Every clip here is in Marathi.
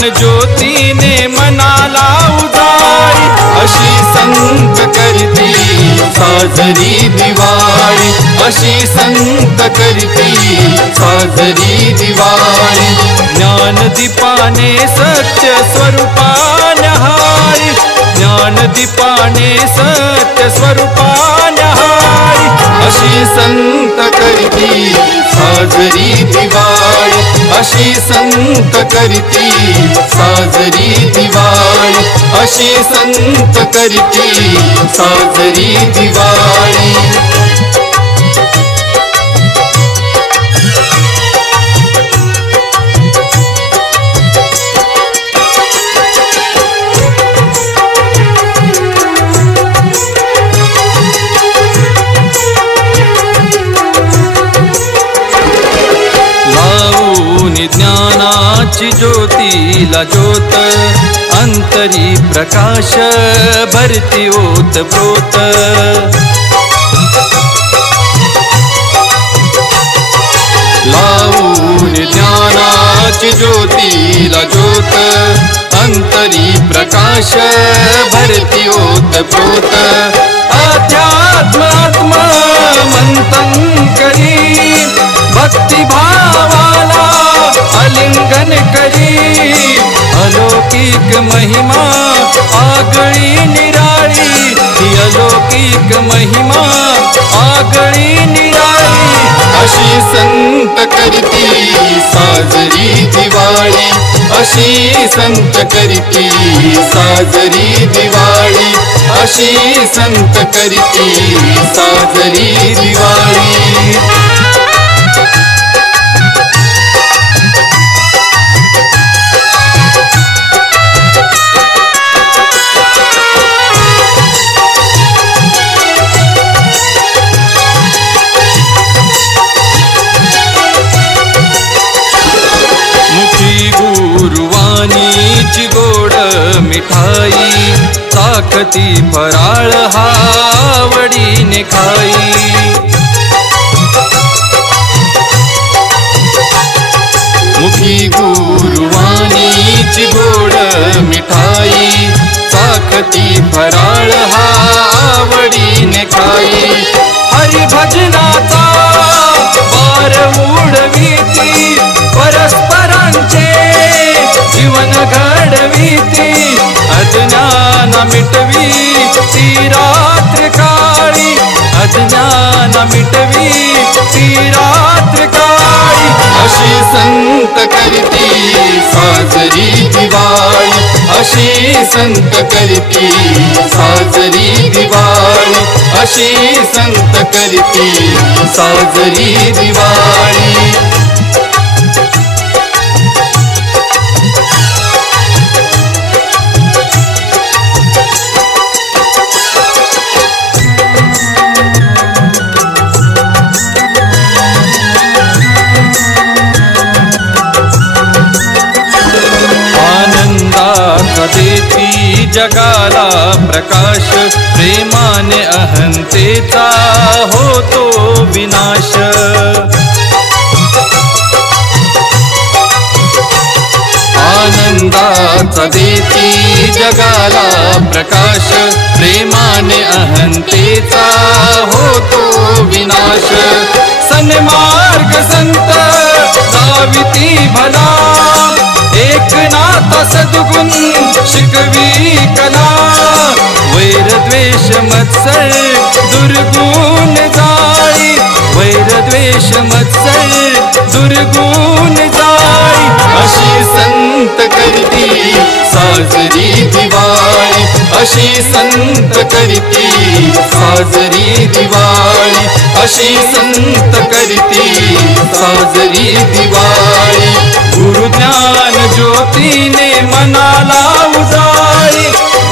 ज्ञान ज्योतीने मनाला उजाळी, अशी संत करती साजरी दिवाळी, अशी संत करती साजरी दिवाळी। ज्ञानदीपाने सत्य स्वरूपा न्याहाळी, ज्ञानदीपाने सत्य स्वरूपा न्याहाळी, अशी संत करती साजरी दिवाळी, अशी संत करती साजरी दिवाळी, अशी संत करती साजरी दिवाळी। ज्ञानाची ज्योतीला ज्योत, अंतरी प्रकाश भरती ओत प्रोत। लावून ज्ञानाची ज्योतीला ज्योत, अंतरी प्रकाश भरती ओत प्रोत। अध्यात्म आत्मा मंथन करी, भक्तिभावाला आलिंगन करी, अलौकिक महिमा आगळी निराळी, ही अलौकिक महिमा आगळी निराळी, अशी संत करती साजरी दिवाळी, अशी संत करती साजरी दिवाळी, अशी संत करती साजरी दिवाळी। गुरुवाणीची गोड मिठाई, ताकती फराळ आवडीने खाई, मुखी गुरुवाणीची गोड मिठाई, ताकती फराळ आवडीने खाई, हरिभजनाचा वार उडवीती, परस्परांचे जीवन घडवीती, अज्ञान मिटवी ती रात्र काळी, अज्ञान मिटवी ती रात्र काळी, अशी संत करती साजरी दिवाळी, अशी संत करती साजरी दिवाळी, अशी संत करती साजरी दिवाळी। देती जगाला प्रकाश, प्रेमाने अहंतेचा होतो विनाश, आनंदाचा देती जगाला प्रकाश, प्रेमाने अहंतेचा होतो विनाश, सन्मार्ग संत दाविती भला, एकनाथ सद्गुण शिकवी कला, वैर द्वेष मत्सर दुर्गुण जाळी, वैर द्वेष मत्सर दुर्गुण जाळी, अशी संत करती साजरी दिवाळी, अशी संत करती साजरी दिवाळी, अशी संत करती साजरी दिवाळी। गुरुज्ञान ज्योतीने मनाला उजाळी,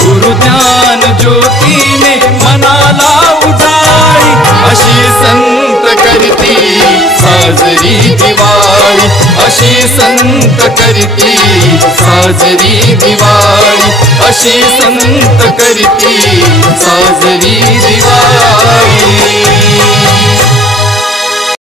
गुरुज्ञान ज्योतीने मनाला उजाळी, अशी संत करती साजरी दिवाळी, अशी संत करती साजरी दिवाळी, अशी संत करती साजरी दिवाळी।